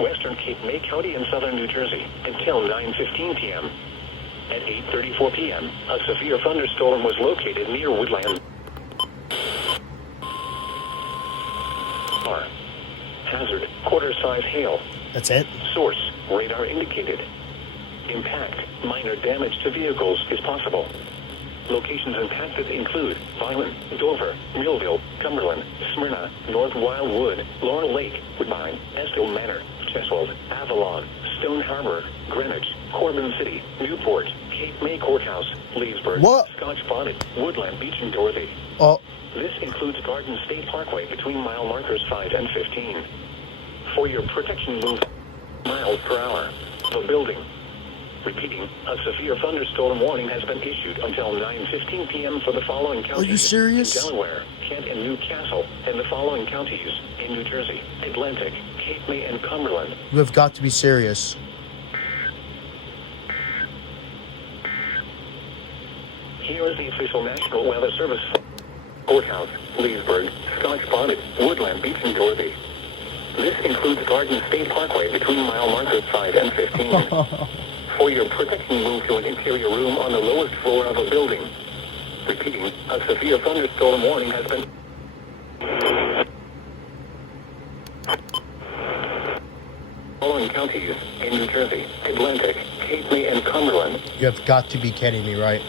western Cape May County in southern New Jersey until 9:15 p.m. At 8:34 p.m., a severe thunderstorm was located near Woodland. Hazard, quarter-size hail. That's it? Source, radar indicated. Impact, minor damage to vehicles is possible. Locations impacted include Vineland, Dover, Millville, Cumberland, Smyrna, North Wildwood, Laurel Lake, Woodbine, Estill Manor, Cheswold, Avalon, Stone Harbor, Greenwich, Corbin City, Newport, Cape May Courthouse, Leesburg, Scotch Bonnet, Woodland Beach, and Dorothy. Oh. This includes Garden State Parkway between mile markers 5 and 15. For your protection, move miles per hour. The building. Repeating, a severe thunderstorm warning has been issued until 9:15 p.m. for the following counties. Are you serious? Delaware, Kent, and Newcastle, and the following counties in New Jersey, Atlantic, Cape May, and Cumberland. You have got to be serious. Here is the official National Weather Service. Courthouse, Leesburg, Scotch Bonnet, Woodland Beach, and Dorothy. This includes Garden State Parkway between mile markers 5 and 15. For your protection, move to an interior room on the lowest floor of a building. Repeating, a severe thunderstorm warning has been... Following counties in New Jersey, Atlantic, Cape May, and Cumberland. You have got to be kidding me, right?